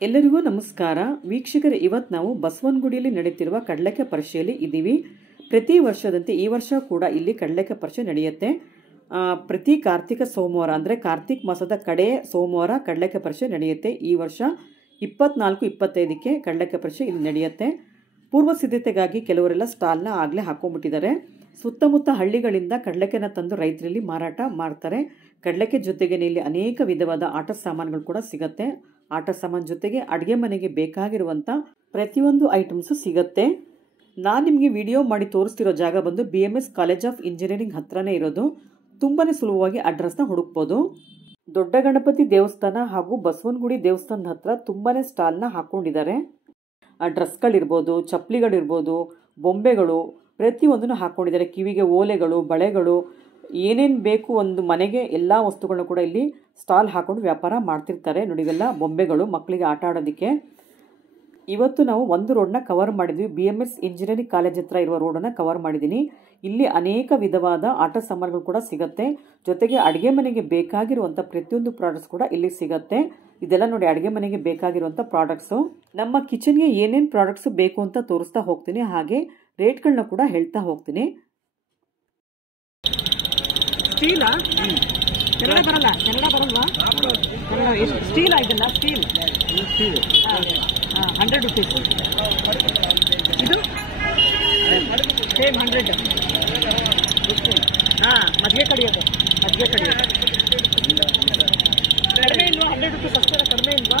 ಎಲ್ಲರಿಗೂ ನಮಸ್ಕಾರ ವೀಕ್ಷಕರೇ. ಇವತ್ತು ನಾವು ಬಸವನಗುಡಿಯಲ್ಲಿ ನಡೆಯುತ್ತಿರುವ ಕಡಲೆಕಾಯಿ ಪರಿಷೆಯಲ್ಲಿ ಇದ್ದೀವಿ. ಪ್ರತಿ ವರ್ಷದಂತೆ ಈ ವರ್ಷ ಕೂಡ ಇಲ್ಲಿ ಕಡಲೆಕಾಯಿ ಪರಿಷೆ ನಡೆಯುತ್ತೆ. ಪ್ರತಿ ಕಾರ್ತಿಕ ಸೋಮವಾರ ಅಂದರೆ ಕಾರ್ತಿಕ್ ಮಾಸದ ಕಡೆ ಸೋಮವಾರ ಕಡಲೆಕಾಯಿ ಪರಿಷೆ ನಡೆಯುತ್ತೆ. ಈ ವರ್ಷ 24-25ಕ್ಕೆ ಕಡಲೆಕಾಯಿ ಪರಿಷೆ ಇಲ್ಲಿ ನಡೆಯುತ್ತೆ. ಪೂರ್ವ ಸಿದ್ಧತೆಗಾಗಿ ಕೆಲವರೆಲ್ಲ ಸ್ಟಾಲ್ನ ಆಗಲೇ ಹಾಕೊಂಡ್ಬಿಟ್ಟಿದ್ದಾರೆ. ಸುತ್ತಮುತ್ತ ಹಳ್ಳಿಗಳಿಂದ ಕಡಲೆಕಾಯಿನ ತಂದು ರೈತರಲ್ಲಿ ಮಾರಾಟ ಮಾಡ್ತಾರೆ. ಕಡಲೆಕಾಯಿ ಜೊತೆಗೆ ಇಲ್ಲಿ ಅನೇಕ ವಿಧವಾದ ಆಟ ಸಾಮಾನುಗಳು ಕೂಡ ಸಿಗುತ್ತೆ. ಆಟ ಸಾಮಾನು ಜೊತೆಗೆ ಅಡುಗೆ ಮನೆಗೆ ಬೇಕಾಗಿರುವಂಥ ಪ್ರತಿಯೊಂದು ಐಟಮ್ಸು ಸಿಗುತ್ತೆ. ನಾನು ನಿಮಗೆ ವಿಡಿಯೋ ಮಾಡಿ ತೋರಿಸ್ತಿರೋ ಜಾಗ ಬಂದು BMS ಕಾಲೇಜ್ ಆಫ್ ಇಂಜಿನಿಯರಿಂಗ್ ಹತ್ರನೇ ಇರೋದು. ತುಂಬಾ ಸುಲಭವಾಗಿ ಅಡ್ರೆಸ್ನ ಹುಡುಕ್ಬೋದು. ದೊಡ್ಡ ಗಣಪತಿ ದೇವಸ್ಥಾನ ಹಾಗೂ ಬಸವನಗುಡಿ ದೇವಸ್ಥಾನದ ಹತ್ರ ತುಂಬಾ ಸ್ಟಾಲ್ನ ಹಾಕ್ಕೊಂಡಿದ್ದಾರೆ. ಡ್ರೆಸ್ಗಳಿರ್ಬೋದು, ಚಪ್ಪಲಿಗಳಿರ್ಬೋದು, ಬೊಂಬೆಗಳು ಪ್ರತಿಯೊಂದನ್ನು ಹಾಕ್ಕೊಂಡಿದ್ದಾರೆ. ಕಿವಿಗೆ ಓಲೆಗಳು, ಬಳೆಗಳು, ಏನೇನು ಬೇಕು ಒಂದು ಮನೆಗೆ ಎಲ್ಲ ವಸ್ತುಗಳನ್ನ ಕೂಡ ಇಲ್ಲಿ ಸ್ಟಾಲ್ ಹಾಕೊಂಡು ವ್ಯಾಪಾರ ಮಾಡ್ತಿರ್ತಾರೆ. ನೋಡಿ, ಇವೆಲ್ಲ ಬೊಂಬೆಗಳು ಮಕ್ಕಳಿಗೆ ಆಟ ಆಡೋದಕ್ಕೆ. ಇವತ್ತು ನಾವು ಒಂದು ರೋಡ್ನ ಕವರ್ ಮಾಡಿದ್ವಿ. BMS ಇಂಜಿನಿಯರಿಂಗ್ ಕಾಲೇಜ್ ಹತ್ರ ಇರುವ ರೋಡನ್ನು ಕವರ್ ಮಾಡಿದ್ದೀನಿ. ಇಲ್ಲಿ ಅನೇಕ ವಿಧವಾದ ಆಟ ಸಾಮಾನುಗಳು ಕೂಡ ಸಿಗುತ್ತೆ. ಜೊತೆಗೆ ಅಡುಗೆ ಮನೆಗೆ ಬೇಕಾಗಿರುವಂಥ ಪ್ರತಿಯೊಂದು ಪ್ರಾಡಕ್ಟ್ಸ್ ಕೂಡ ಇಲ್ಲಿ ಸಿಗುತ್ತೆ. ಇದೆಲ್ಲ ನೋಡಿ, ಅಡುಗೆ ಮನೆಗೆ ಬೇಕಾಗಿರುವಂಥ ಪ್ರಾಡಕ್ಟ್ಸು. ನಮ್ಮ ಕಿಚನ್ಗೆ ಏನೇನು ಪ್ರಾಡಕ್ಟ್ಸು ಬೇಕು ಅಂತ ತೋರಿಸ್ತಾ ಹೋಗ್ತೀನಿ. ಹಾಗೆ ರೇಟ್ಗಳನ್ನ ಕೂಡ ಹೇಳ್ತಾ ಹೋಗ್ತೀನಿ. ಸ್ಟೀಲಾ? ಕನ್ನಡ ಬರಲ್ಲ? ಕನ್ನಡ ಬರಲ್ವಾ? ಎಷ್ಟು ಸ್ಟೀಲಾ ಇದೆಲ್ಲ? Steel 100 rupees. ಇದು ಸೇಮ್ 100. ಮಜ್ಜಿಗೆ ಕಡಿಯೋದು, ಮಜ್ಜಿಗೆ ಕಡಿಯೋದು. ಕಡಿಮೆ ಇಲ್ವಾ? 100 ರುಪೀಸ್ ಅಷ್ಟೇ, ಕಡಿಮೆ ಇಲ್ವಾ?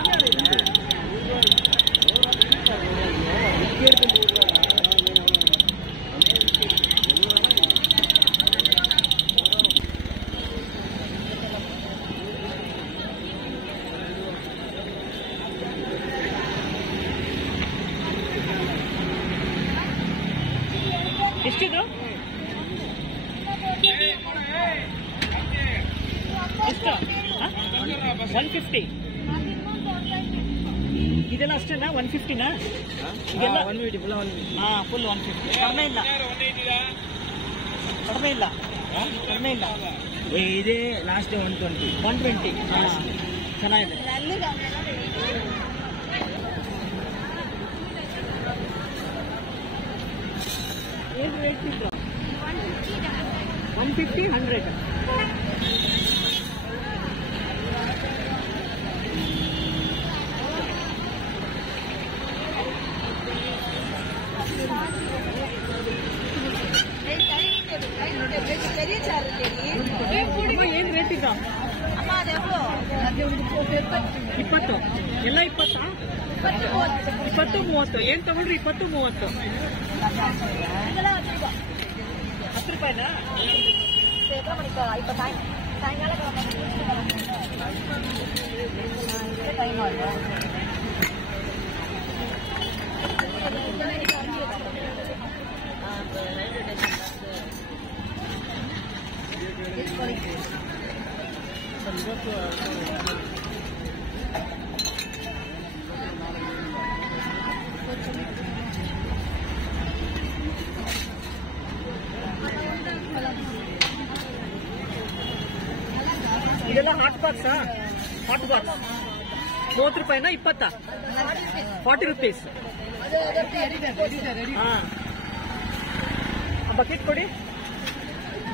ಎಷ್ಟಿದು? ಎಷ್ಟು? 150. ಇದೆಲ್ಲ ಅಷ್ಟೇನಾ? 150ನಾ? ಇದೆಲ್ಲ ಫುಲ್ 150. ಕಡಿಮೆ ಇಲ್ಲ, ಕಡಿಮೆ ಇಲ್ಲ, ಕಡಿಮೆ ಇಲ್ಲ. ಇದೇ ಲಾಸ್ಟ್ 120. ಚೆನ್ನಾಗಿದೆ. ಏನು ರೇಟ್ ಇತ್ತು? 150, 100. ಏನು ರೇಟ್ ಇದ್ದ? 20. ಎಲ್ಲ 20? 20, 30. ಏನು ತಗೊಳ್ರಿ? 20, 30. 10 ರೂಪಾಯಿನಾ? ಇದೆಲ್ಲ ಹಾಟ್ ಬಾಕ್ಸಾ? ಹಾಟ್ ಬಾಕ್ಸ್ 30 ರೂಪಾಯಿನಾ? 20? 40 ರುಪೀಸ್. ಬಕೆಟ್ ಕೊಡಿ.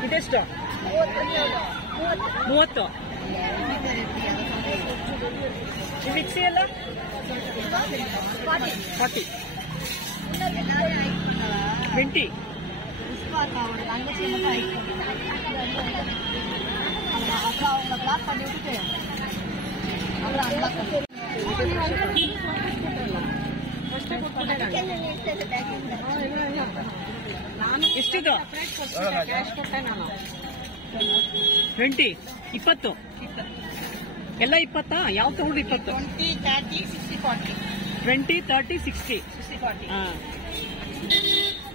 ಇದೆಷ್ಟು? 30. ಮಿಕ್ಸಿ ಎಲ್ಲ 40. 20. ಎಷ್ಟಿದು? 20. 20 ಎಲ್ಲ 20? ಯಾವ ತಗೊಂಡು 20? 20, 30, 60.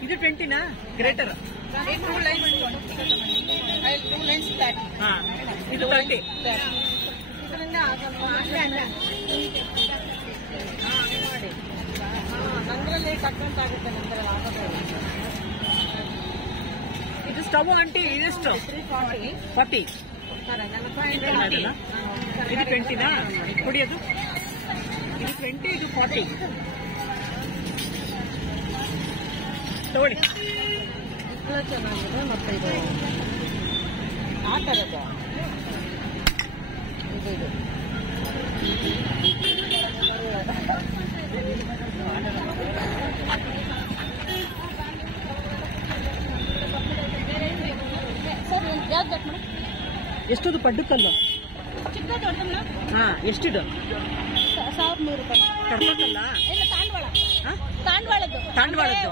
ಇದು 20ನಾ? ಗ್ರೇಟರ್. ಇದು 30. ಇದು ಸ್ಟವ್ ಆಂಟಿ ಇದೆಷ್ಟು? 40. ಇದು 20ನಾ? ಕುಡಿಯೋದು ಇದು 20, ಇದು 40 ತಗೊಳ್ಳಿ. ಚೆನ್ನಾಗಿದೆ. ಮತ್ತೆ ಇದು ಆ ಥರದ್ದು ಇದು ಸರ್ ಯಾವ್ದು ಬೇಕು ಮೇಡಮ್? ಎಷ್ಟದು ಪಡ್ಡುಕಲ್ಲು? ಚಿಕ್ಕ ದೊಡ್ಡ ಹಾ, ಎಷ್ಟಿದು? 1100 ರೂಪಾಯಿ. ಕಡ್ಬೇಕಲ್ಲ? ಇಲ್ಲ ತಾಂಡವಾಳ. ತಾಂಡವಾಳದ್ದು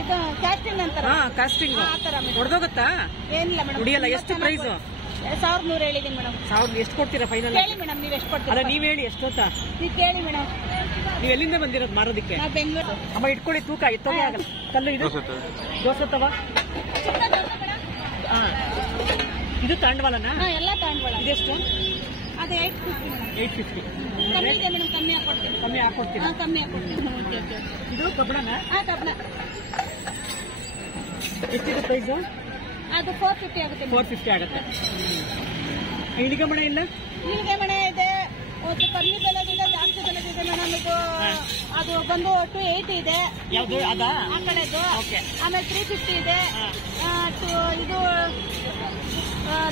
ಇದು ಕ್ಯಾಸ್ಟಿಂಗ್ ಅಂತಾರ. ಹಾ, ಕಾಸ್ಟಿಂಗ್. ಆ ಥರ ಮೇಡಮ್. ಹೊಡೆದೋಗತ್ತಾ? ಏನಿಲ್ಲ ಮೇಡಮ್. ಉಡಿಯಲ್ಲ. ಎಷ್ಟು ಪ್ರೈಸ್? 1100 ಹೇಳಿದೀನಿ ಮೇಡಮ್. 1000 ಎಷ್ಟು ಕೊಡ್ತೀರಾ ಫೈನಲ್? ಕೇಳಿ ಮೇಡಮ್, ನೀವು ಎಷ್ಟು ಕೊಡ್ತೀರಾ? ಅಲ್ಲ, ನೀವ್ ಹೇಳಿ ಎಷ್ಟು ಅಂತ. ನೀವು ಕೇಳಿ ಮೇಡಮ್. ನೀವು ಎಲ್ಲಿಂದ ಬಂದಿರೋದು ಮಾರೋದಕ್ಕೆ? ನಾವು ಬೆಂಗಳೂರು. ಅಮ್ಮ ಇಟ್ಕೊಳ್ಳಿ, ತೂಕ ಎತ್ತೋಗೆ ಆಗಲ್ಲ. ಕಲ್ಲು ಇದು ದೋಸೆ ತವ. ಚಿಕ್ಕ ದೊಡ್ಡ ಮೇಡಮ್. ಹಾ, ಇದು ತಾಂಡವಾಳನ? ಹಾ, ಎಲ್ಲ ತಾಂಡವಾಳ. ಇದೆಷ್ಟು? ಅದು 850 ಮೇಡಮ್. 850. ಕಮ್ಮಿ ಇದೆ ಮೇಡಮ್, ಕಮ್ಮಿ ಹಾಕೊಡ್ತೀನಿ. ಕಮ್ಮಿ ಹಾಕೊಡ್ತೀರಾ? ಹಾ, ಕಮ್ಮಿ ಹಾಕೊಡ್ತೀನಿ. Okay okay. ಇದು ಕಬ್ಬಣನ? ಹಾ, ಕಬ್ಬಣ. ಎಷ್ಟಿದೆ ಪ್ರೈಸ್? ಅದು 450 ಆಗುತ್ತೆ. 450 ಆಗುತ್ತೆ. ಇಳಿಗೆ ಮಳೆ ಇಲ್ಲ? ಇಲ್ಲಿಗೆ ಮನೆ ಇದೆ. ಒಂದು ಕಮ್ಮಿ ಬೆಲೆದಿದೆ, ಜಾಸ್ತಿ ಬೆಲೆದಿದೆ ಮೇಡಮ್. ಇದು ಅದು ಬಂದು 280 ಇದೆ. ಯಾವ್ದು ಅದಾ? ಆ ಕಡೆದು. ಓಕೆ. ಆಮೇಲೆ 350 ಇದೆ. ಇದು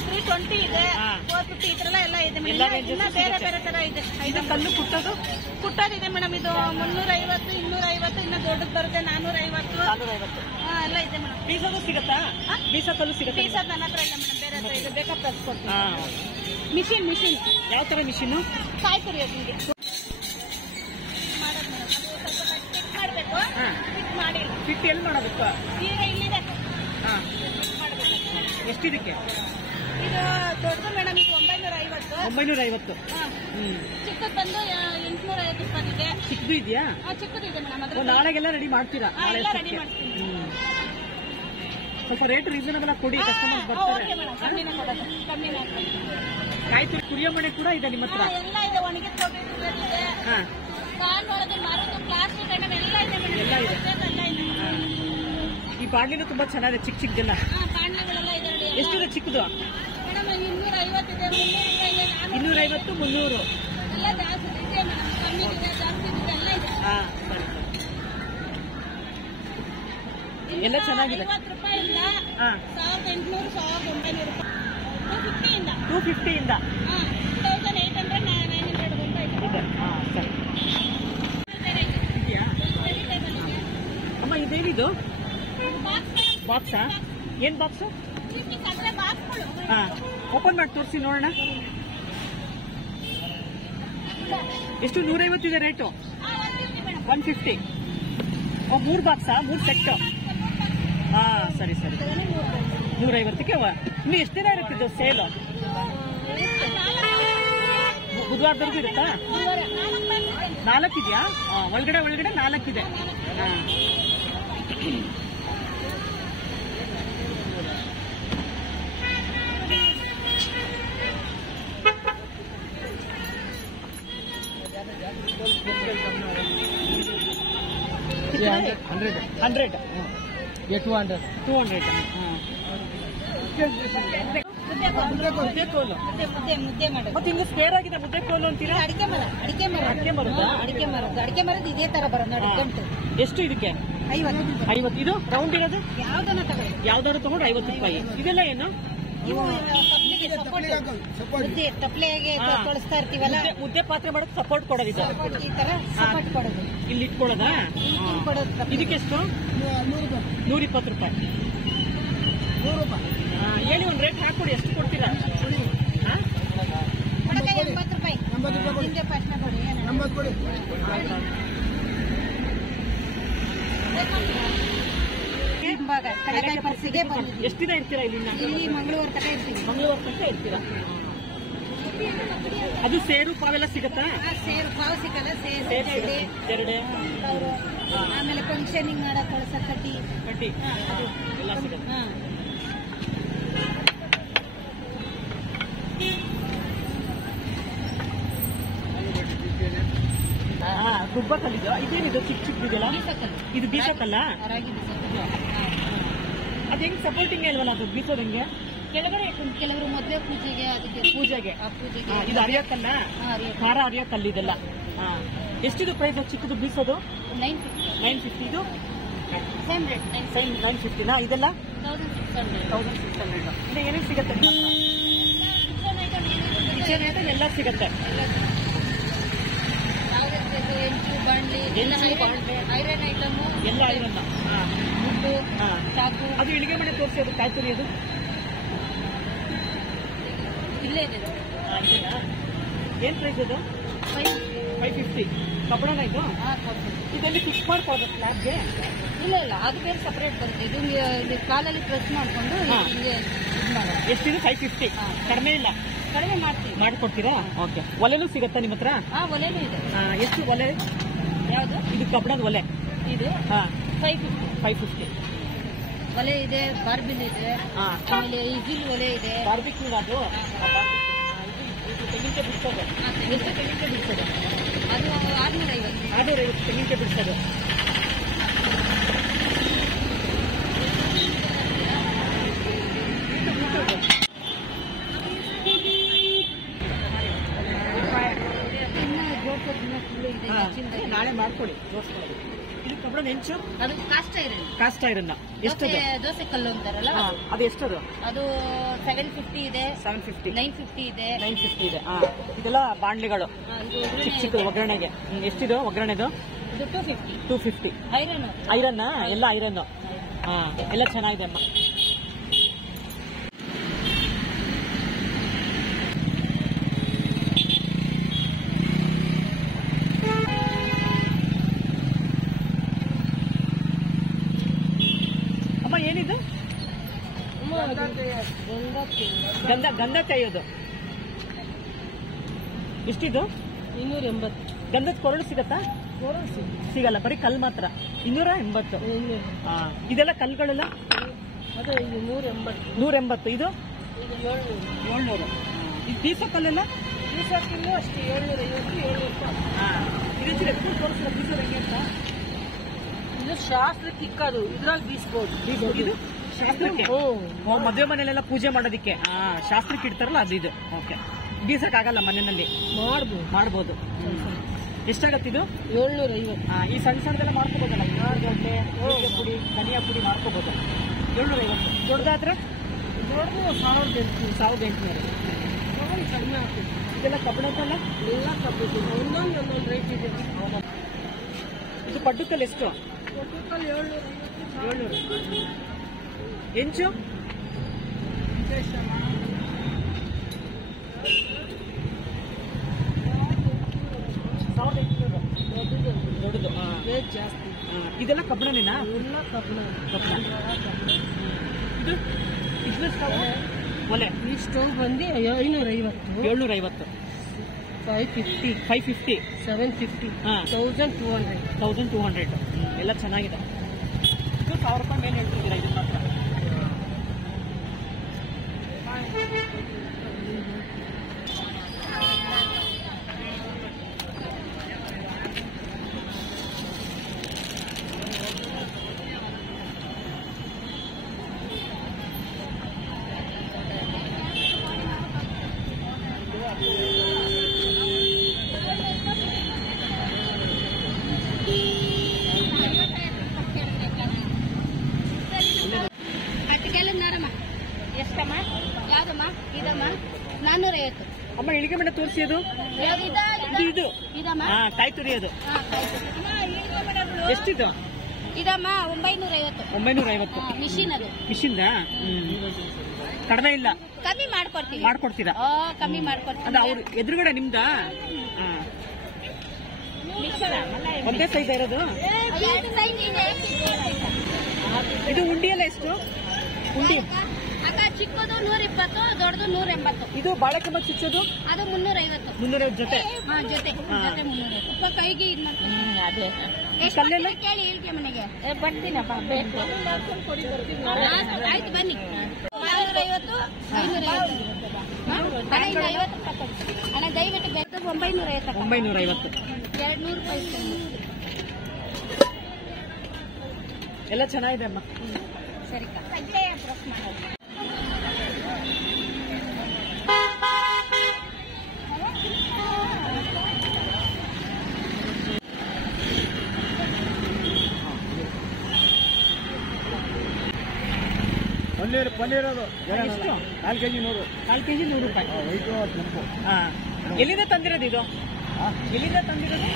320 ಇದೆ. 450 ಈ ತರ ಎಲ್ಲ ಇದೆ ಎಲ್ಲ ಮೇಡಮ್. ranges ಇನ್ನ ಬೇರೆ ಬೇರೆ ತರ ಇದೆ. ಇದು ಕಲ್ಲು ಕುಟ್ಟೋದು? ಕುಟ್ಟೋದಿದೆ ಮೇಡಮ್. ಇದು 350, 250, ಇನ್ನ ದೊಡ್ಡದು ಬರುತ್ತೆ 450. 450. ಎಲ್ಲ ಇದೆ ಮೇಡಮ್. ಬೀಸೋದು ಸಿಗತ್ತಾ? ಬೀಸ ಕಲ್ಲು ಸಿಗತ್ತಾ? ಪೀಸ್ ನನ್ನ ಹತ್ರ ಇಲ್ಲ ಮೇಡಮ್, ಬೇರೆ ಹತ್ರ ಇದೆ. ಬೇಕಾ ತರಿಸ್ಕೊಡ್ತೀನಿ. ಹಾ. ಮಿಷಿನ್ ಯಾವ ತರ ಮಿಷಿನ್? ಕಾಯಿ ತುರಿಯೋದು ನಿಮಗೆ ಮಾಡೋದು ಮೇಡಮ್. ಅದು ಸ್ವಲ್ಪ ಚೆಕ್ ಮಾಡಬೇಕು. ಹಾ. ಫಿಟ್ ಮಾಡಿಲ್ಲ. ಫಿಟ್ ಎಲ್ಲಿ ಮಾಡೋದಕ್ಕ? ಈಗ ಇಲ್ಲಿದೆ. ಹಾ. ಮಾಡಬೇಕು. ಎಷ್ಟಿದಕ್ಕೆ? ಇದು ದೊಡ್ಡದು ಮೇಡಮ್. ಇದು 950. 950. ಹಾ. ಹ್ಮ್. ಚಿಕ್ಕದು ಬಂದು 850 ರೂಪಾಯಿಗೆ. ಚಿಕ್ಕದು ಇದೆಯಾ? ಚಿಕ್ಕದು ಇದೆ ಮೇಡಮ್. ಅದ್ರ ನಾಳೆಗೆಲ್ಲ ರೆಡಿ ಮಾಡ್ತೀರಾ? ನಾಳೆ ಎಲ್ಲ ಅಷ್ಟಕ್ಕೆ? ರೆಡಿ ಮಾಡ್ತೀನಿ. ಸ್ವಲ್ಪ ರೇಟ್ ರೀಸನಬಲ್ ಆಗಿ ಕೊಡಿ, ಕಸ್ಟಮರ್ಸ್ ಬರ್ತಾರೆ. ಓಕೆ ಮೇಡಮ್, ಕಮ್ಮಿನೇ ಕೊಡೋದು. ಕಮ್ಮಿನೇ ಆಗ್ತದೆ. ಕಾಯಿ ತುರಿ ಕುರಿಯೋ ಮನೆ ಕೂಡ ಇದೆ ನಿಮ್ಮ ಹತ್ರ? ಎಲ್ಲ ಇದೆ. ಒಣಗಿದ ಕೊಬ್ಬರಿ ಇದೆ. ಹಾ. ಕಾನೊಳಗೆ ಮರದು ಪ್ಲಾಸ್ಟಿಕ್ ಐಟಮ್ ಎಲ್ಲ ಇದೆ ಮೇಡಮ್. ಎಲ್ಲ ಇದೆ. ಎಲ್ಲ ಇದೆ. ಈ ಬಾಡ್ಲಿನೂ ತುಂಬಾ ಚೆನ್ನಾಗಿದೆ, ಚಿಕ್ಕ ಚಿಕ್ಕದೆಲ್ಲ. ಬಾಂಡ್ಲಿಗಳೆಲ್ಲ ಇದೆ ನೋಡಿ. ಎಷ್ಟಿದೆ ಚಿಕ್ಕದು? ಮೇಡಮ್ 250 ಇದೆ, 300 ಇದೆ, 250, 300. ಎಲ್ಲ ಜಾಸ್ತಿ ಇದೆ ಮೇಡಮ್. ಕಮ್ಮಿ ಇದೆ, ಜಾಸ್ತಿ ಇದೆ, ಎಲ್ಲ ಇದೆ. ಹಾ, ಸರಿ. ಎಲ್ಲ ಚೆನ್ನಾಗಿದೆ. 50 ರೂಪಾಯಿಂದ ಹಾ. 1800, 1900 ರೂಪಾಯಿ. 250 ಇಂದ. 250 ಇಂದ 2800, 900 ರೂಪಾಯಿ ಇದೆ. ಇದೆ. ಹಾ, ಸರಿ. ಇದೆಯಾ? ಅಮ್ಮ ಇದೇನಿದು? ಬಾಕ್ಸಾ? ಏನ್ ಬಾಕ್ಸು? ಹಾ, ಓಪನ್ ಮಾಡಿ ತೋರಿಸಿ ನೋಡೋಣ. ಎಷ್ಟು? 150 ಇದೆ ರೇಟು. 150. 3 ಬಾಕ್ಸಾ? 3 ಸೆಟ್? ಹಾ, ಸರಿ ಸರಿ. 150ಕ್ಕೆ ಇನ್ನು ಎಷ್ಟು ದಿನ ಇರುತ್ತಿದ್ದು ಸೇಲು? ಬುಧವಾರದವರೆಗೂ ಇರುತ್ತಾ? 4 ಇದೆಯಾ? ಒಳಗಡೆ 4 ಇದೆ. ಹಾ. ಹಂಡ್ರೆಡ್ 200. ಮುದ್ದೆ ಕೋಲು. ಮುದ್ದೆ ಮಾಡೋದು. ಮತ್ತೆ ಹಿಂಗೆ ಸ್ಪೇರ್ ಆಗಿದೆ ಮುದ್ದೆ ಕೋಲು ಅಂತೀರಾ? ಅಡಿಕೆ ಮರದ ಇದೇ ತರ ಬರೋದು ನೋಡಿ. ಗಂಟು ಎಷ್ಟು ಇದಕ್ಕೆ? 50. ಇದು ರೌಂಡ್ ಇರೋದು ಯಾವ್ದನ್ನ ತಗೊಳ್ಳಿ. ಯಾವ್ದಾದ್ರು ತಗೊಂಡು 50 ರೂಪಾಯಿ. ಇದೆಲ್ಲ ಏನು? ಇವು ತಪ್ಲಿಗೆ ಸಪೋರ್ಟ್. ಮುದ್ದೆ ತಪ್ಲೆಗೆ ತೊಳಸ್ತಾ ಇರ್ತೀವಲ್ಲ, ಮುದ್ದೆ ಪಾತ್ರೆ ಮಾಡೋದು ಸಪೋರ್ಟ್ ಕೊಡೋದಿದೆ. ಈ ತರ ಸಪೋರ್ಟ್ ಕೊಡೋದು. ಇಲ್ಲಿ ಇಟ್ಕೊಳ್ಳೋದಾ? ಕೊಡೋದು. ಇದಕ್ಕೆ ಎಷ್ಟು? 120 ರೂಪಾಯಿ. 100 ರೂಪಾಯಿ. ಹೇಳಿ ಒಂದು ರೇಟ್ ಹಾಕೊಡಿ. ಎಷ್ಟು ಕೊಡ್ತೀರಾ? ಒಳಗೆ 80 ರೂಪಾಯಿ. ನಿಮ್ಗೆ ಪ್ರಶ್ನೆ ಕೊಡಿ. 80 ಕೊಡಿ. ಕಡಲೆಕಾಯಿ ಪರಿಸಿಗೆ ಬಂದಿದ್ದೀವಿ. ಎಷ್ಟು ದಿನ ಇರ್ತೀರಾ ಇಲ್ಲಿ? ಇಲ್ಲಿ ಮಂಗಳವಾರ ತನಕ ಇರ್ತೀವಿ. ಮಂಗಳವಾರ ತನಕ ಇರ್ತೀರಾ? ಅದು ಸೇರು ಪಾವೆಲ್ಲ ಸಿಗತ್ತಾ? ಸೇರು ಪಾವು ಸಿಕ್ಕಲ್ಲ. ಎರಡೆ ಆಮೇಲೆ ಫಂಕ್ಷನಿಂಗ್ ಮಾಡೋ ಕಳಸ ಕಡ್ಡಿ ಎಲ್ಲ ಸಿಗತ್ತೆ. ಗುಬ್ಬ ಕಲ್ಲಿದೆ. ಇದೇನಿದು ಚಿಕ್ಕ ಚಿಕ್ಕದಿದೆಯಲ್ಲ? ಇದು ಬೀಸೋಕಲ್ಲ? ಅದು ಹೆಂಗ್ ಸಪೋರ್ಟಿಂಗ್ ಇಲ್ವಲ್ಲ? ಅದು ಬೀಸೋದಂಗೆ ಕೆಳಗಡೆ ಕೆಲವರು ಮದುವೆ ಪೂಜೆಗೆ, ಅದಕ್ಕೆ ಪೂಜೆಗೆ. ಆ ಪೂಜೆಗೆ ಇದು ಅರಿಯೋಕಲ್ಲ? ಖಾರ ಅರಿಯೋಕಲ್ಲ ಇದೆಲ್ಲ. ಎಷ್ಟಿದು ಪ್ರೈಸ್ ಚಿಕ್ಕದು ಬೀಸೋದು? 950. ಇದು ಸೇಮ್ ರೇಟ್ 950ನಾ? ಇದೆಲ್ಲ 1600. ಇನ್ನು ಏನೇನು ಸಿಗುತ್ತೆ? ಕಿಚನ್ ಐಟಮ್ ಎಲ್ಲ ಸಿಗುತ್ತೆ. ಐರನ್ ಐಟಮು ಎಲ್ಲ ಐರನ್. ಮುಟ್ಟು ಚಾಕು. ಅದು ಇಳಿಗೆ ಮನೆ ತೋರಿಸಿ, ಅದು ಕಾಯಿ ತುರಿ ಅದು ಇಲ್ಲೇ ಇದೆ. ಏನ್ ಪ್ರೈಸ್ ಅದು? 550. ಕಬ್ಬಣ ಇದು? ಇದೆಲ್ಲಿ ಫಿಕ್ಸ್ ಮಾಡ್ಕೋದು ಸ್ಲ್ಯಾಬ್ಗೆ? ಇಲ್ಲ ಅದು ಬೇರೆ ಸಪರೇಟ್ ಬರುತ್ತೆ. ಇದು ಕಾಲಲ್ಲಿ ಪ್ರೆಸ್ ಮಾಡ್ಕೊಂಡು ಹಿಂಗೆ ಇದು ಮಾಡೋದು. ಎಷ್ಟಿದೆ? 550. ಕಡಿಮೆ ಇಲ್ಲ? ಕಡಿಮೆ ಮಾಡ್ತೀವಿ. ಮಾಡ್ಕೊಡ್ತೀರಾ? ಓಕೆ. ಒಲೆನೂ ಸಿಗತ್ತಾ ನಿಮ್ಮ ಹತ್ರ? ಒಲೆನೂ ಇದೆ. ಎಷ್ಟು ಒಲೆ? ಯಾವುದು? ಇದು ಕಬ್ಬಣದ ಒಲೆ. ಇದು 550. ಒಲೆ ಇದೆ, ಬಾರ್ಬಿಲ್ ಇದೆ, ಆಮೇಲೆ ಈಗಿಲ್ ಒಲೆ ಇದೆ. ಬಾರ್ಬಿಕ್ಯೂ ಅದು ತೆಂಗಿನಕಾಯಿ ಬಿಡಿಸೋದು. ಎಷ್ಟು ತೆಂಗಿನಕಾಯಿ ಬಿಡಿಸೋದು? ಅದು 650. ತೆಂಗಿನಕಾಯಿ ಬಿಡಿಸೋದು. ನಾಳೆ ಮಾಡ್ಕೊಳ್ಳಿ. ಇದು ಕಬ್ಬಣದ ಹೆಂಚು? ಅದು ಕಾಸ್ಟ್ ಐರನ್. ಎಷ್ಟು? ದೋಸೆ ಕಲ್ಲು ಅಂತಾರಲ್ಲ ಅದು ಎಷ್ಟದು? ಅದು 750 ಇದೆ, 750, 950 ಇದೆ, 950 ಇದೆ. ಇದೆಲ್ಲ ಬಾಂಡ್ಲಿಗಳು ಚಿಕ್ಕ ಚಿಕ್ಕ ಒಗ್ಗರಣೆಗೆ. ಎಷ್ಟಿದು ಒಗ್ಗರಣೆದು? ಇದು 250. 250. ಐರನ್ ಎಲ್ಲ ಐರನ್. ಎಲ್ಲ ಚೆನ್ನಾಗಿದೆ ಅಮ್ಮ. ಏನಿದು? ಗಂಧ ತೆಗೆಯೋದು. ಎಷ್ಟಿದು? 280. ಗಂಧದ ಕೊರಳು ಸಿಗತ್ತಾ? ಸಿಗಲ್ಲ, ಬರೀ ಕಲ್ ಮಾತ್ರ. 280. ಇದೆಲ್ಲ ಕಲ್ಗಳೆಲ್ಲ? ಅದು 180. 180. ಇದು 700. ಇದು ಬೀಸೋ ಕಲ್ಲೆಲ್ಲ? ಬೀಸೋಕ್ಕಿನ್ನೂ ಅಷ್ಟೇ 750. ಇದು ತೋರಿಸಿಲ್ಲ ಬೀಸೋದು ಹೆಂಗೆ ಅಂತ? ಇದು ಶಾಸ್ತ್ರಕ್ಕೆ ಇಕ್ಕದು, ಇದ್ರಲ್ಲಿ ಬೀಸ್ಬೋದು. ಇದು ಶಾಸ್ತ್ರಕ್ಕೆ? ಮದುವೆ ಮನೆಯಲ್ಲೆಲ್ಲ ಪೂಜೆ ಮಾಡೋದಿಕ್ಕೆ ಶಾಸ್ತ್ರಕ್ಕೆ ಇಡ್ತಾರಲ್ಲ ಅದು. ಇದು ಓಕೆ. ಬೀಸಕ್ಕಾಗಲ್ಲ, ಮನೆಯಲ್ಲಿ ಮಾಡ್ಬೋದು. ಎಷ್ಟಾಗತ್ತೆ ಇದು? 750. ಈ ಸಣ್ಣ ಸಣ್ಣದೆಲ್ಲ ಮಾಡ್ಕೋಬೋದಲ್ಲ, ಗಡ್ಡೆ, ಪುಡಿ, ಧನಿಯಾ ಪುಡಿ ಮಾಡ್ಕೋಬೋದು. 750. ದೊಡ್ಡದಾದ್ರೆ? ದೊಡ್ಡದು 1800. ಕಡಿಮೆ ಆಗ್ತದೆ. ಇದೆಲ್ಲ ಕಬ್ಬಣಕ್ಕಲ್ಲ? ಎಲ್ಲ ಕಬ್ಬು ಒಂದೊಂದು ರೇಟ್ ಇದೆ. ಇದು ಪಡ್ಡುಕಲ್ ಎಷ್ಟು? 700. ಹೆಂಚು? ದೊಡ್ಡದು ರೇಟ್ ಜಾಸ್ತಿ. ಇದೆಲ್ಲ ಕಬ್ಬಣನೇನಾ? ಎಲ್ಲ ಕಬ್ಬಣ. ಇದು ಒಲೆ? ಈ ಸ್ಟೋವ್ ಬಂದು 550. 750. 550. 550. 750. 1200. 1200. ಎಲ್ಲ ಚೆನ್ನಾಗಿದೆ. ಇದು 1000 ರೂಪಾಯಿ ಮೇಲೆ ಹೇಳ್ತಿದ್ದೀರಾ ಇದನ್ನ ಮಾತ್ರ? ಎಷ್ಟಮ್ಮ? ಯಾವ್ದಮ್ಮ? ಇದಮ್ಮ 450. ಅಮ್ಮ ಇಳಿಗೆ ಮನೆ ತೋರಿಸಿ. ಅದು ಇದು ಇದಮ್ಮ ಕಾಯಿ ತುರಿ. ಅದು ಎಷ್ಟಿದು? ಇದಮ್ಮ 950. 950. ಮಿಷಿನ್ ಅದು. ಮಿಷಿನ್ದ? ಕಡಿಮೆ ಇಲ್ಲ? ಕಮ್ಮಿ ಮಾಡ್ಕೊಡ್ತೀವಿ. ಮಾಡ್ಕೊಡ್ತೀರಾ? ಕಮ್ಮಿ ಮಾಡ್ಕೊಡ್ತೀವಿ. ಅದು ಅವ್ರ ಎದುರುಗಡೆ ನಿಮ್ದ? ಒಂದೇ ಸೈಜ್ ಇರೋದು? ಇದು ಉಂಡಿ ಎಲ್ಲ ಎಷ್ಟು? ಉಂಡಿ ಅಕ್ಕ ಚಿಕ್ಕದು 120, ದೊಡ್ಡದು 180. ಇದು ಬಾಳೆಕಂಬ ಚಿಕ್ಕದು? ಅದು 350. 350 ಜೊತೆ? ಜೊತೆ 350. ಕೈಗೆ ಇದು ಮಾಡ್ತೀನಿ. ಅದೇ ಕಲ್ಲೆಲ್ಲ ಕೇಳಿ ಹೇಳ್ಕೆ ಮನೆಗೆ ಬರ್ತೀನಪ್ಪ. ಬೇಕು ಆಯ್ತು ಬನ್ನಿ. 450, 550. ಅಣ್ಣ ದಯವಿಟ್ಟು ಬೇಕು. 950. 950. 200 ರೂಪಾಯಿ. ಎಲ್ಲ ಚೆನ್ನಾಗಿದೆ ಅಮ್ಮ. ಸರಿ ಸಂಜೆ ಪ್ರೆಸ್ ಮಾಡೋದು. ಪನ್ನೀರ್ ಅದು ಎಷ್ಟು? 4 kg 100. 4 kg 100 ರೂಪಾಯಿ. ವೈಟು ಕೆಂಪು. ಎಲ್ಲಿಂದ ತಂದಿರೋದು ಇದು? ಎಲ್ಲಿಂದ ತಂದಿರೋದು?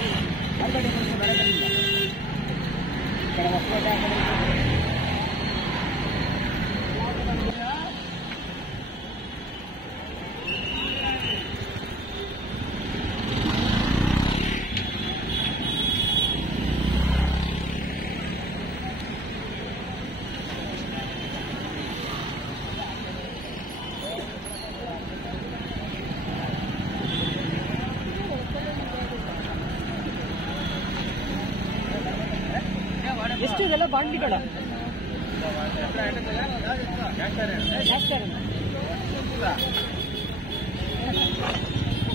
ಎಷ್ಟು ಇದೆಲ್ಲ ಬಾಂಡ್ಲಿಗಳು?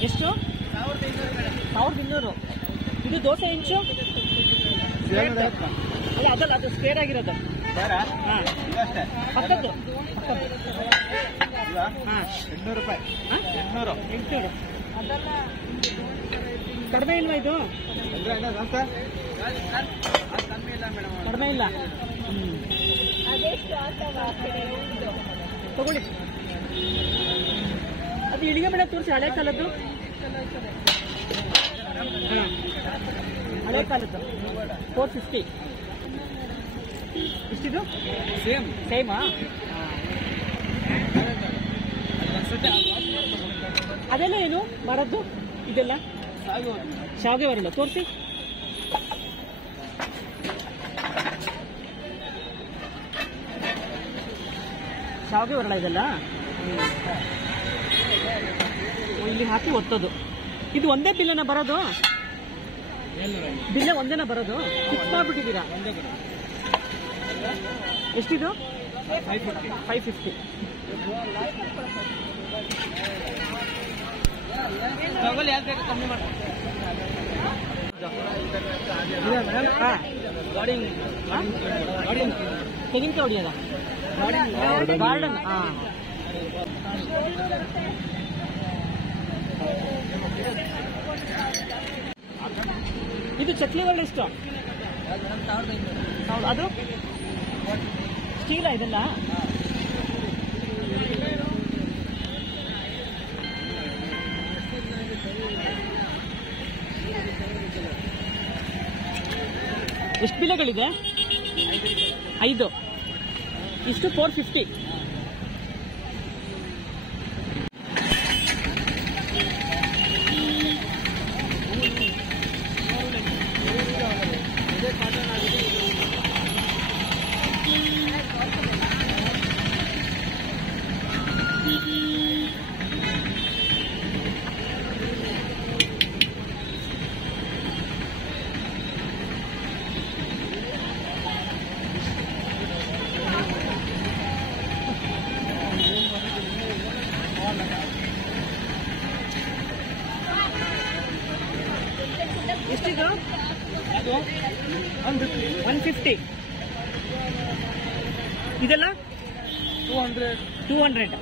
ಎಷ್ಟು? 1200. ಇದು ದೋಸೆ ಇಂಚು ಅಲ್ಲ, ಅದಲ್ಲ, ಅದು ಸ್ಕ್ವೇರ್ ಆಗಿರೋದು. ಪಕ್ಕದ್ದು 800 ರೂಪಾಯಿ. 800. ಕಡಿಮೆ ಇಲ್ವಾ ಇದು? ಕಡಿಮೆ ಇಲ್ಲ. ತಗೊಳ್ಳಿ. ಅದು ಇಳಿಗೆ ಬೇಡ ತೋರಿಸಿ, ಹಳೆ ಕಾಲದ್ದು. ಹಳೆ ಕಾಲದ್ದು 450. ಎಷ್ಟಿದು? ಸೇಮಾ? ಅದೆಲ್ಲ ಏನು ಮರದ್ದು ಇದೆಲ್ಲ? ಶಾವಿಗೆ ಬರಲ್ಲ, ತೋರಿಸಿ. ಶಾವಿಗೆ ಬರಲ್ಲ ಇದೆಲ್ಲ? ಇಲ್ಲಿ ಹಾಕಿ ಒತ್ತೋದು. ಇದು ಒಂದೇ ಬಿಲ್ಲನ ಬರೋದು? ಬಿಲ್ಲ ಒಂದೇನ ಬರೋದು? ಫಿಕ್ಸ್ ಮಾಡ್ಬಿಟ್ಟಿದ್ದೀರಾ? ಎಷ್ಟಿದು? 550. ಕಮ್ಮಿ ಮಾಡಿ. ತೆಂಗಿನಕಾಯಿ ಹೊಡಿಯೋದ? ಗಾರ್ಡನ್. ಇದು ಚಕ್ಲಿ ಒಳ್ಳೆ ಎಷ್ಟು? ಅದು ಸ್ಟೀಲ ಇದೆಲ್ಲ? ಎಷ್ಟು ಬೆಲೆಗಳಿದೆ? 5. ಇಷ್ಟು 450. ಎಷ್ಟಿದು? 150. ಇದೆಲ್ಲ 200.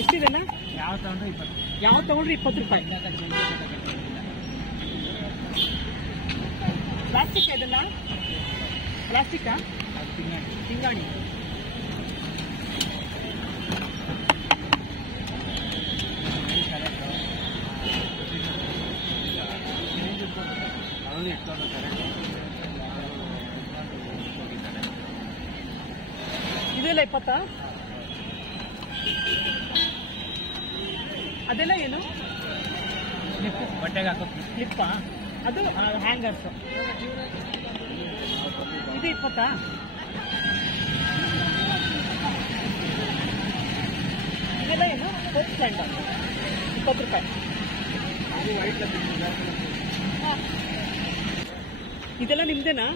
ಎಷ್ಟಿದೆನಾ? ಯಾವ ತಗೊಂಡ್ರೆ 20 ರೂಪಾಯಿ. ಪ್ಲಾಸ್ಟಿಕ್ ಇದೆಲ್ಲ? ಪ್ಲಾಸ್ಟಿಕ್ಕಾ? ತಿಂಗಾಣಿ. ಇದೆಲ್ಲ 20? ಅದೆಲ್ಲ ಏನು? ಬಟ್ಟೆಗೆ ಹಾಕೋ ಕ್ಲಿಪ್ಪಾ? ಅದು ಹ್ಯಾಂಗರ್ಸ್. ಇದು 20? ಇದೆಲ್ಲ ಏನು? ಫೋಕ್ ಸ್ಟ್ಯಾಂಡ್ 20 ರೂಪಾಯಿ. ಇದೆಲ್ಲ ನಿಮ್ದೇನಾ?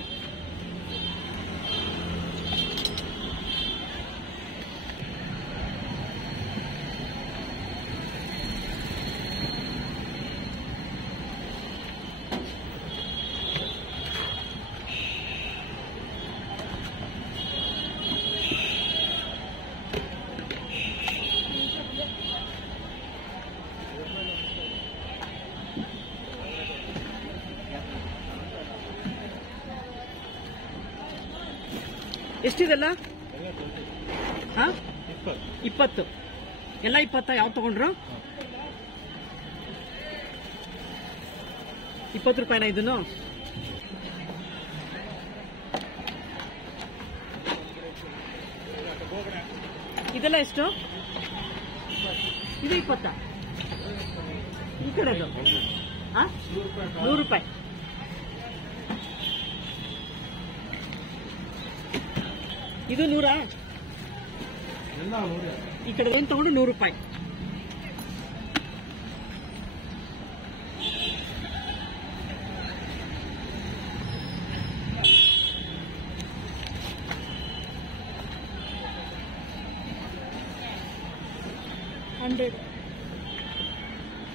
ಎಷ್ಟಿದೆಲ್ಲ? 20 ಎಲ್ಲ 20 ಯಾವ ತಗೊಂಡ್ರು? 20 ರೂಪಾಯಿನ ಇದನ್ನು? ಇದೆಲ್ಲ ಎಷ್ಟು? ಇದು 20. ಈ ಕಡೆದು 100 ರೂಪಾಯಿ. ಇದು 100? ಈ ಕಡೆ ಏನು ತಗೊಂಡು 100 ರೂಪಾಯಿ.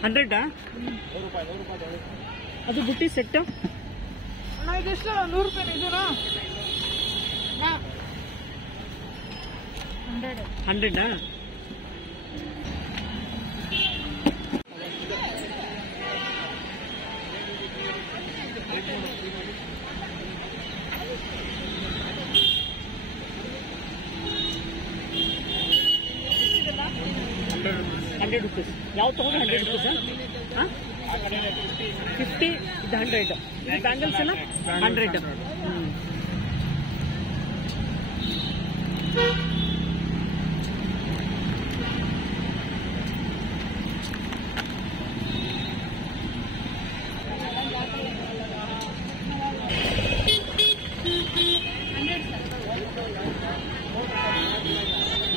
ಹಂಡ್ರೆಡ್ ಅದು ಬುಟ್ಟಿ ಸೆಟ್ ಇದೆಷ್ಟು? 100 ರೂಪಾಯಿ ಇದೂನಾ? 100 100 ರೂಪೀಸ್ ಯಾವ ತಗೊಂಡು 100 ರೂಪೀಸ್? 50 ಇದು 100. ಇದು ಬ್ಯಾಂಗಲ್ಸ್ ಎಲ್ಲ 100.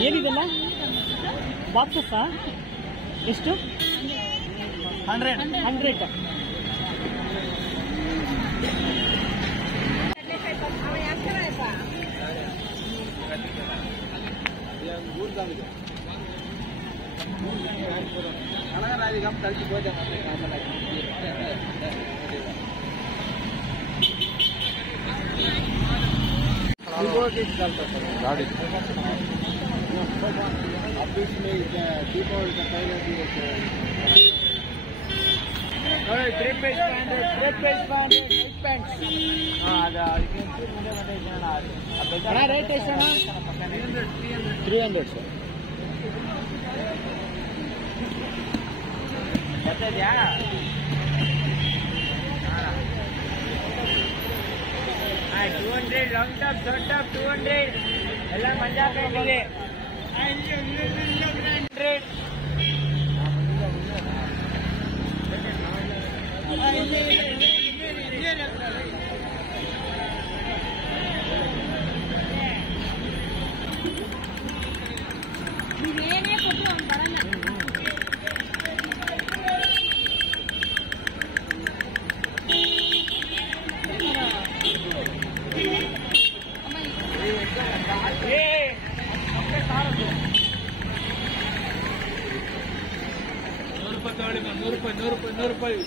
ಏನಿದೆಲ್ಲ ಬಾಕ್ಸಸ್ಸಾ? ಎಷ್ಟು? 100. गाड़ी ऑफिस में दीपावली का पहले भी ರೇಟ್ ಎಷ್ಟು? 300 ಸರ್. ಗೊತ್ತಿದ್ಯಾ? 200 ಲಾಂಗ್ ಟಾಪ್ ಶಾರ್ಟ್ ಟಾಪ್ 200 ಎಲ್ಲ ಮಜಾ ಕೈಲಿ 100. ನೀವೇನೇ ಕೊಟ್ಟು ಅವ್ನು ಬರಲ್ಲ. ₹100 ರೂಪಾಯಿ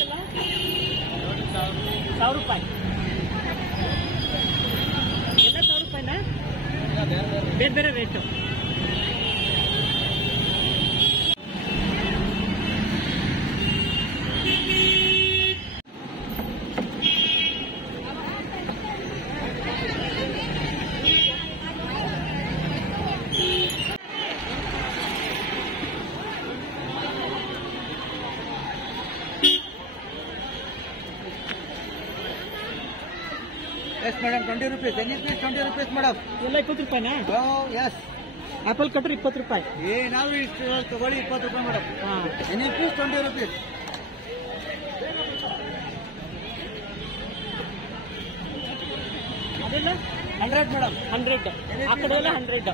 ಎಲ್ಲ 100 ರೂಪಾಯಿನಾ? ಬೇರೆ ಬೇರೆ rate. Yes, madam, 20 rupees. Any please 20 rupees, madam. ಎಲ್ಲ 20 ರೂಪಾಯಿನಾ? Oh, yes. ಆಪಲ್ ಕಟ್ರ್ 20 ರೂಪಾಯಿ. ಏನಾದ್ರು ಇಷ್ಟು ತಗೊಳ್ಳಿ 20 ರೂಪಾಯಿ ಮೇಡಮ್. Any piece 20 rupees. ಅದೆಲ್ಲ 100 ಮೇಡಮ್. 100. ಆ ಕಡೆ ಎಲ್ಲ 100.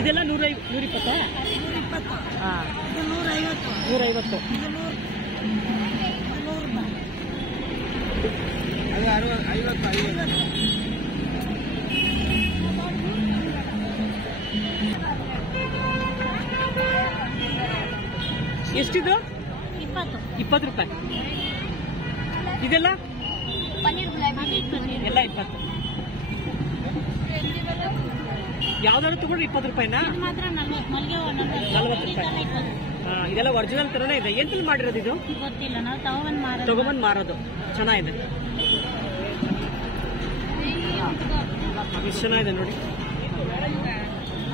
ಇದೆಲ್ಲ 120 ಹಾಂ 150 ಎಷ್ಟಿದು 20 ರೂಪಾಯಿ. ಇದೆಲ್ಲ ಎಲ್ಲ 20. ಯಾವ್ದಾದ್ರು ತಗೊಂಡ್ರೆ 20 ರೂಪಾಯಿನಾ? 40 ರೂಪಾಯಿ. ಇದೆಲ್ಲ ಒರಿಜಿನಲ್ ತರನೇ ಇದೆ. ಎಂತಲ್ಲಿ ಮಾಡಿರೋದು ಇದು? ಗೊತ್ತಿಲ್ಲ, ನಾವು ತಗೊಂಬಂದು ಮಾರೋದು. ಚೆನ್ನಾಗಿದೆ, ಎಷ್ಟು ಚೆನ್ನಾಗಿದೆ ನೋಡಿ.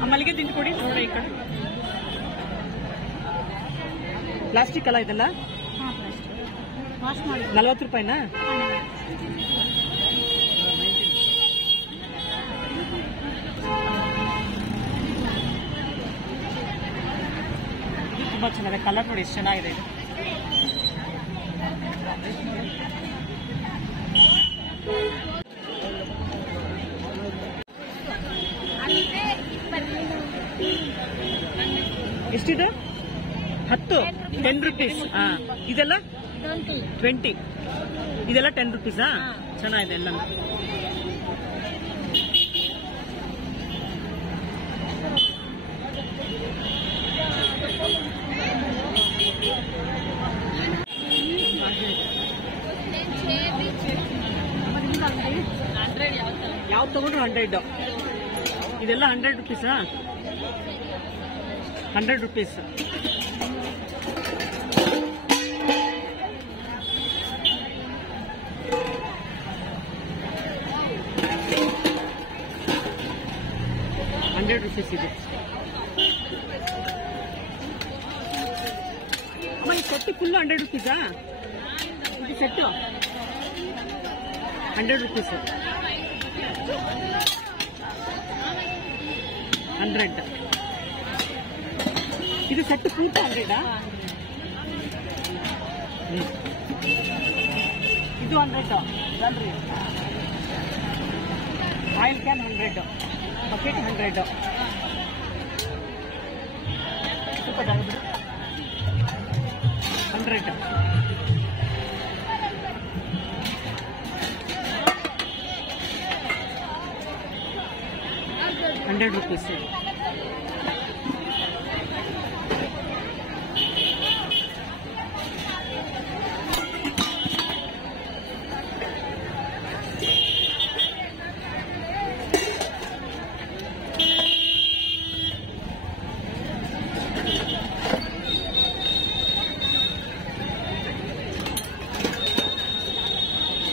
ಆ ಮಲ್ಲಿಗೆ ದಿಂಡು ಕೊಡಿ ನೋಡ್ರಿ. ಈ ಕಡೆ ಪ್ಲಾಸ್ಟಿಕ್ ಅಲ್ಲ ಇದೆಲ್ಲ. 40 ರೂಪಾಯಿನಾ? ತುಂಬಾ ಚೆನ್ನಾಗಿದೆ. ಕಲರ್ ನೋಡಿ ಎಷ್ಟು ಚೆನ್ನಾಗಿದೆ ಇದು. ಎಷ್ಟಿದೆ? 10 ರೂಪೀಸ್. ಇದೆಲ್ಲ 20. ಇದೆಲ್ಲ 10 ರೂಪೀಸಾ? ಚೆನ್ನಾಗಿದೆ ಎಲ್ಲ. ಯಾವ್ದು ತಗೊಂಡ್ರು 100. ಇದೆಲ್ಲ 100 ರೂಪೀಸಾ? 100 ರೂಪೀಸ್. ಇದೆ. ಅಮ್ಮ ಈ ಸೆಟ್ ಫುಲ್ 100 ರೂಪೀಸಾ? ಇದು ಸೆಟ್ಟು 100 ರೂಪೀಸ್. 100. ಇದು ಸೆಟ್ ಪೂರ್ತಿ 100. ಇದು 100. Oil can 100. ಬಕೆಟ್ 100. ಸ್ವಲ್ಪ 100. ₹100.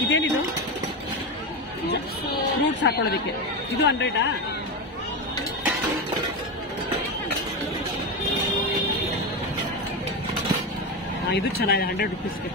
ಇದೇನಿದು? ಫ್ರೂಟ್ಸ್ ಹಾಕೊಳ್ಳೋದಕ್ಕೆ. ಇದು 100. ಇದು ಚೆನ್ನಾಗಿದೆ. 100 ರೂಪೀಸ್ಗೆ.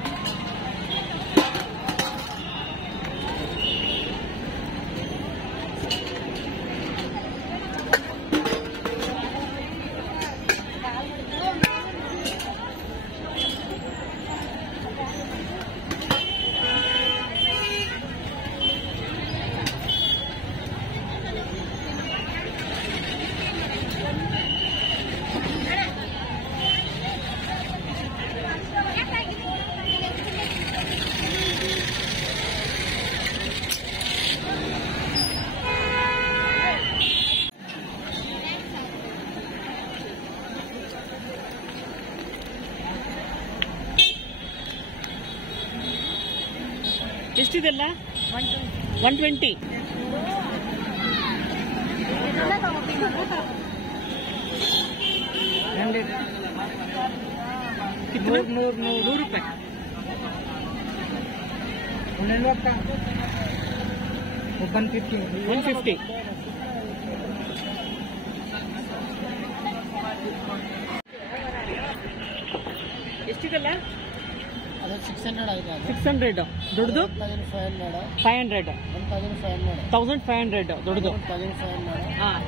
ಎಷ್ಟಿದೆಲ್ಲ? 120. ₹100. 150. ಎಷ್ಟಿದೆಲ್ಲ? 600 ಆಗಿದೆ. 600 ದೊಡ್ಡದು 500 1500 ದೊಡ್ಡದು. ಹಾಂ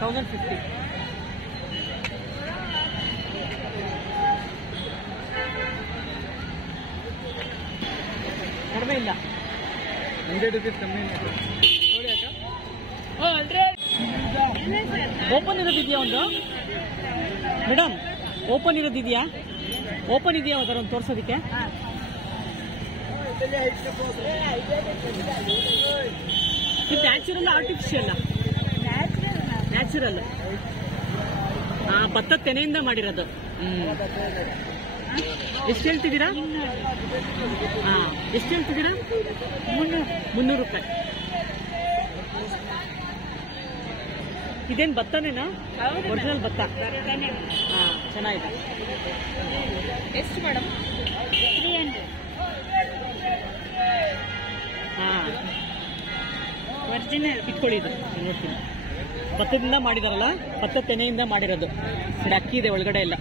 1050. ಕಡಿಮೆ ಇಲ್ಲ, 100 ರೂಪೀಸ್ ಕಮ್ಮಿ ಇಲ್ಲ. ಓಪನ್ ಇರೋದಿದೆಯಾ ಒಂದು ಮೇಡಮ್? ಓಪನ್ ಇರೋದಿದೆಯಾ? ಓಪನ್ ಇದೆಯಾ ಅದರ ಒಂದು ತೋರಿಸೋದಕ್ಕೆ? ಇದು ನ್ಯಾಚುರಲ್ ಆರ್ಟಿಫಿಷಿಯಲ್? ನ್ಯಾಚುರಲ್. ಭತ್ತ ತೆನೆಯಿಂದ ಮಾಡಿರೋದು. ಎಷ್ಟು ಹೇಳ್ತಿದ್ದೀರಾ? ಎಷ್ಟು ಹೇಳ್ತಿದ್ದೀರಾ? 300 ರೂಪಾಯಿ. ಇದೇನು ಭತ್ತನೇನಾ? ಒರಿಜಿನಲ್ ಭತ್ತ. ಹಾಂ ಚೆನ್ನಾಗಿದೆ. ಎಷ್ಟು ಮೇಡಮ್? 300. ಹಾಂ ಒರಿಜಿನಲ್. ಇಟ್ಕೊಳ್ಳಿ, ಇದು ನೋಡ್ತೀನಿ. ಭತ್ತದಿಂದ ಮಾಡಿದಾರಲ್ಲ, ಭತ್ತ ತೆನೆಯಿಂದ ಮಾಡಿರೋದು. ಇದು ಅಕ್ಕಿ ಇದೆ ಒಳಗಡೆ ಎಲ್ಲ.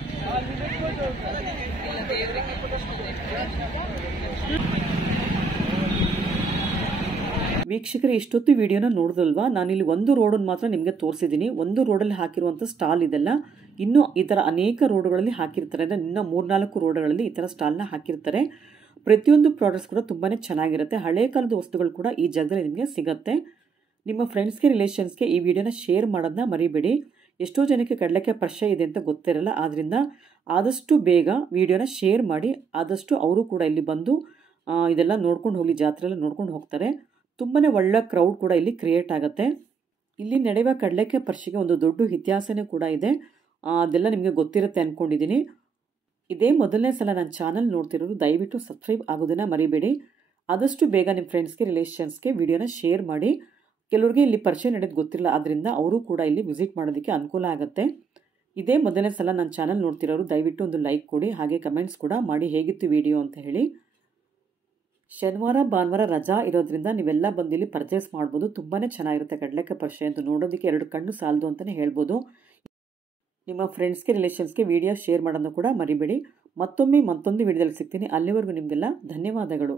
ವೀಕ್ಷಕರೇ, ಇಷ್ಟೊತ್ತು ವಿಡಿಯೋನ ನೋಡಿದಲ್ವಾ? ನಾನಿಲ್ಲಿ ಒಂದು ರೋಡನ್ನು ಮಾತ್ರ ನಿಮಗೆ ತೋರಿಸಿದ್ದೀನಿ. ಒಂದು ರೋಡಲ್ಲಿ ಹಾಕಿರುವಂಥ ಸ್ಟಾಲ್ ಇದೆಲ್ಲ. ಇನ್ನೂ ಈ ಥರ ಅನೇಕ ರೋಡ್ಗಳಲ್ಲಿ ಹಾಕಿರ್ತಾರೆ. ಅಂದರೆ ಇನ್ನೂ 3-4 ರೋಡ್ಗಳಲ್ಲಿ ಈ ಥರ ಸ್ಟಾಲ್ನ ಹಾಕಿರ್ತಾರೆ. ಪ್ರತಿಯೊಂದು ಪ್ರಾಡಕ್ಟ್ಸ್ ಕೂಡ ತುಂಬಾ ಚೆನ್ನಾಗಿರುತ್ತೆ. ಹಳೆ ಕಾಲದ ವಸ್ತುಗಳು ಕೂಡ ಈ ಜಾಗದಲ್ಲಿ ನಿಮಗೆ ಸಿಗುತ್ತೆ. ನಿಮ್ಮ ಫ್ರೆಂಡ್ಸ್ಗೆ, ರಿಲೇಷನ್ಸ್ಗೆ ಈ ವಿಡಿಯೋನ ಶೇರ್ ಮಾಡೋದನ್ನ ಮರಿಬೇಡಿ. ಎಷ್ಟೋ ಜನಕ್ಕೆ ಕಡಲೆಕಾಯಿ ಪರಿಚಯ ಇದೆ ಅಂತ ಗೊತ್ತಿರಲ್ಲ. ಆದ್ದರಿಂದ ಆದಷ್ಟು ಬೇಗ ವಿಡಿಯೋನ ಶೇರ್ ಮಾಡಿ. ಆದಷ್ಟು ಅವರು ಕೂಡ ಇಲ್ಲಿ ಬಂದು ಇದೆಲ್ಲ ನೋಡ್ಕೊಂಡು ಹೋಗಲಿ, ಜಾತ್ರೆ ಎಲ್ಲ ನೋಡ್ಕೊಂಡು ಹೋಗ್ತಾರೆ. ತುಂಬಾ ಒಳ್ಳೆ ಕ್ರೌಡ್ ಕೂಡ ಇಲ್ಲಿ ಕ್ರಿಯೇಟ್ ಆಗುತ್ತೆ. ಇಲ್ಲಿ ನಡೆಯುವ ಕಡಲೆಕಾಯಿ ಪರಿಷೆಗೆ ಒಂದು ದೊಡ್ಡ ಇತಿಹಾಸನೇ ಕೂಡ ಇದೆ. ಅದೆಲ್ಲ ನಿಮಗೆ ಗೊತ್ತಿರುತ್ತೆ ಅಂದ್ಕೊಂಡಿದ್ದೀನಿ. ಇದೇ ಮೊದಲನೇ ಸಲ ನನ್ನ ಚಾನಲ್ ನೋಡ್ತಿರೋರು ದಯವಿಟ್ಟು ಸಬ್ಸ್ಕ್ರೈಬ್ ಆಗೋದನ್ನು ಮರಿಬೇಡಿ. ಆದಷ್ಟು ಬೇಗ ನಿಮ್ಮ ಫ್ರೆಂಡ್ಸ್ಗೆ, ರಿಲೇಷನ್ಸ್ಗೆ ವಿಡಿಯೋನ ಶೇರ್ ಮಾಡಿ. ಕೆಲವ್ರಿಗೆ ಇಲ್ಲಿ ಪರಿಚಯ ನಡೆಯೋದು ಗೊತ್ತಿಲ್ಲ, ಆದ್ದರಿಂದ ಅವರು ಕೂಡ ಇಲ್ಲಿ ವಿಸಿಟ್ ಮಾಡೋದಕ್ಕೆ ಅನುಕೂಲ ಆಗುತ್ತೆ. ಇದೇ ಮೊದಲನೇ ಸಲ ನನ್ನ ಚಾನಲ್ ನೋಡ್ತಿರೋರು ದಯವಿಟ್ಟು ಒಂದು ಲೈಕ್ ಕೊಡಿ, ಹಾಗೆ ಕಮೆಂಟ್ಸ್ ಕೂಡ ಮಾಡಿ ಹೇಗಿತ್ತು ವಿಡಿಯೋ ಅಂತ ಹೇಳಿ. ಶನಿವಾರ ಭಾನುವಾರ ರಜಾ ಇರೋದ್ರಿಂದ ನೀವೆಲ್ಲ ಬಂದು ಇಲ್ಲಿ ಪರ್ಚೇಸ್ ಮಾಡ್ಬೋದು. ತುಂಬಾ ಚೆನ್ನಾಗಿರುತ್ತೆ ಕಡಲೆಕಾಯಿ ಪರಿಷೆ ಅಂತ. ನೋಡೋದಕ್ಕೆ 2 ಕಣ್ಣು ಸಾಲದು ಅಂತಲೇ ಹೇಳ್ಬೋದು. ನಿಮ್ಮ ಫ್ರೆಂಡ್ಸ್ಗೆ, ರಿಲೇಷನ್ಸ್ಗೆ ವಿಡಿಯೋ ಶೇರ್ ಮಾಡೋದನ್ನು ಕೂಡ ಮರಿಬೇಡಿ. ಮತ್ತೊಂದು ವಿಡಿಯೋದಲ್ಲಿ ಸಿಗ್ತೀನಿ. ಅಲ್ಲಿವರೆಗೂ ನಿಮಗೆಲ್ಲ ಧನ್ಯವಾದಗಳು.